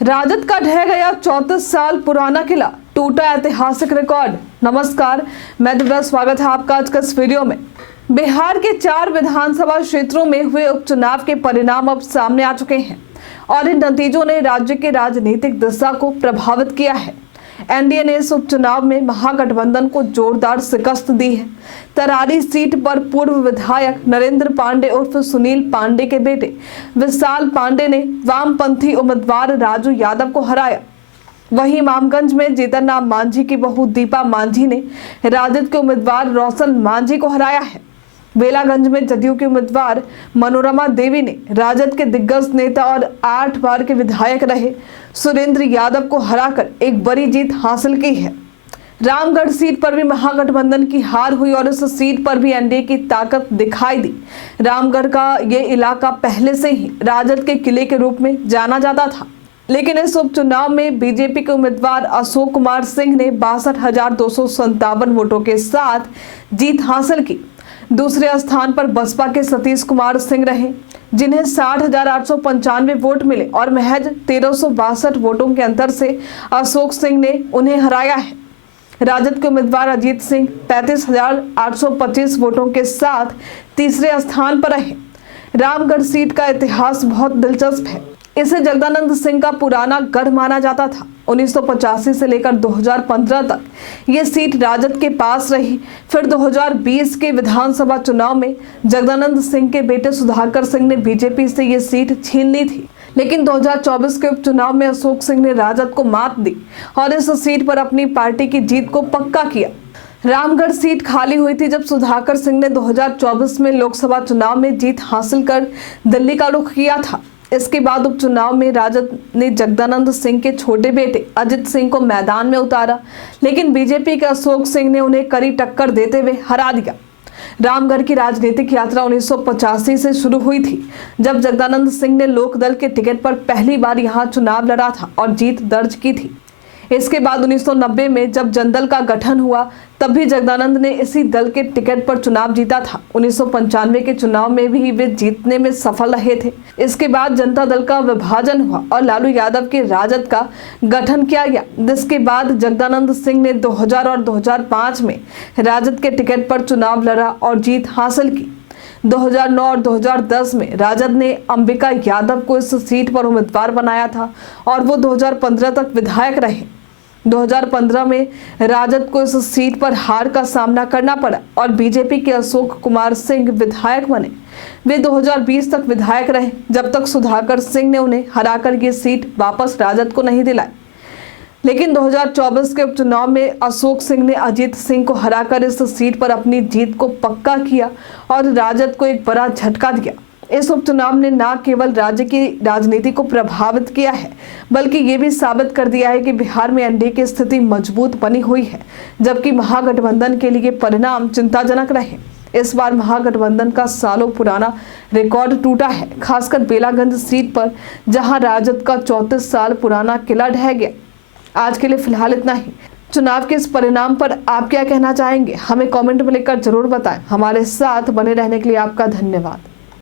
राजद का ढह गया 34 साल पुराना किला, टूटा ऐतिहासिक रिकॉर्ड। नमस्कार, मैं दिव्या, स्वागत है आपका आज का इस वीडियो में। बिहार के 4 विधानसभा क्षेत्रों में हुए उपचुनाव के परिणाम अब सामने आ चुके हैं और इन नतीजों ने राज्य के राजनीतिक दिशा को प्रभावित किया है। एनडीए ने इस उपचुनाव में महागठबंधन को जोरदार शिकस्त दी है। तरारी सीट पर पूर्व विधायक नरेंद्र पांडे उर्फ सुनील पांडे के बेटे विशाल पांडे ने वामपंथी उम्मीदवार राजू यादव को हराया। वहीं इमामगंज में जीतनराम मांझी की बहू दीपा मांझी ने राजद के उम्मीदवार रोशन मांझी को हराया है। बेलागंज में जदयू के उम्मीदवार मनोरमा देवी ने राजद के दिग्गज नेता और 8 बार के विधायक रहे सुरेंद्र यादव को हराकर एक बड़ी जीत हासिल की है। रामगढ़ सीट पर भी महागठबंधन की हार हुई और इस सीट पर भी एनडीए की ताकत दिखाई दी। रामगढ़ का ये इलाका पहले से ही राजद के किले के रूप में जाना जाता था, लेकिन इस उपचुनाव में बीजेपी के उम्मीदवार अशोक कुमार सिंह ने 62,257 वोटों के साथ जीत हासिल की। दूसरे स्थान पर बसपा के सतीश कुमार सिंह रहे, जिन्हें 60,895 वोट मिले और महज 1,362 वोटों के अंतर से अशोक सिंह ने उन्हें हराया है। राजद के उम्मीदवार अजीत सिंह 35,825 वोटों के साथ तीसरे स्थान पर रहे। रामगढ़ सीट का इतिहास बहुत दिलचस्प है। इसे जगदानंद सिंह का पुराना गढ़ माना जाता था। 1985 से लेकर 2015 तक ये सीट राजद के पास रही। फिर 2020 के विधानसभा चुनाव में जगदानंद सिंह के बेटे सुधाकर सिंह ने बीजेपी से ये सीट छीन ली थी, लेकिन 2024 के उपचुनाव में अशोक सिंह ने राजद को मात दी और इस सीट पर अपनी पार्टी की जीत को पक्का किया। रामगढ़ सीट खाली हुई थी जब सुधाकर सिंह ने 2024 में लोकसभा चुनाव में जीत हासिल कर दिल्ली का रुख किया था। इसके बाद उपचुनाव में राजद ने जगदानंद सिंह के छोटे बेटे अजित सिंह को मैदान में उतारा, लेकिन बीजेपी के अशोक सिंह ने उन्हें कड़ी टक्कर देते हुए हरा दिया। रामगढ़ की राजनीतिक यात्रा 1985 से शुरू हुई थी, जब जगदानंद सिंह ने लोकदल के टिकट पर पहली बार यहां चुनाव लड़ा था और जीत दर्ज की थी। इसके बाद 1990 में जब जनदल का गठन हुआ, तब भी जगदानंद ने इसी दल के टिकट पर चुनाव जीता था। 1995 के चुनाव में भी वे जीतने में सफल रहे थे। इसके बाद जनता दल का विभाजन हुआ और लालू यादव के राजद का गठन किया गया, जिसके बाद जगदानंद सिंह ने 2000 और 2005 में राजद के टिकट पर चुनाव लड़ा और जीत हासिल की। 2009 और 2010 में राजद ने अंबिका यादव को इस सीट पर उम्मीदवार बनाया था और वो 2015 तक विधायक रहे। 2015 में राजद को इस सीट पर हार का सामना करना पड़ा और बीजेपी के अशोक कुमार सिंह विधायक बने। वे 2020 तक विधायक रहे, जब तक सुधाकर सिंह ने उन्हें हराकर ये सीट वापस राजद को नहीं दिलाई। लेकिन 2024 के उपचुनाव में अशोक सिंह ने अजीत सिंह को हराकर इस सीट पर अपनी जीत को पक्का किया और राजद को एक बड़ा झटका दिया। इस उपचुनाव ने न केवल राज्य की राजनीति को प्रभावित किया है, बल्कि ये भी साबित कर दिया है कि बिहार में एनडीए की स्थिति मजबूत बनी हुई है, जबकि महागठबंधन के लिए परिणाम चिंताजनक रहे। इस बार महागठबंधन का सालों पुराना रिकॉर्ड टूटा है, खासकर बेलागंज सीट पर, जहां राजद का 34 साल पुराना किला ढह गया। आज के लिए फिलहाल इतना ही। चुनाव के इस परिणाम पर आप क्या कहना चाहेंगे, हमें कमेंट में लिखकर जरूर बताएं। हमारे साथ बने रहने के लिए आपका धन्यवाद।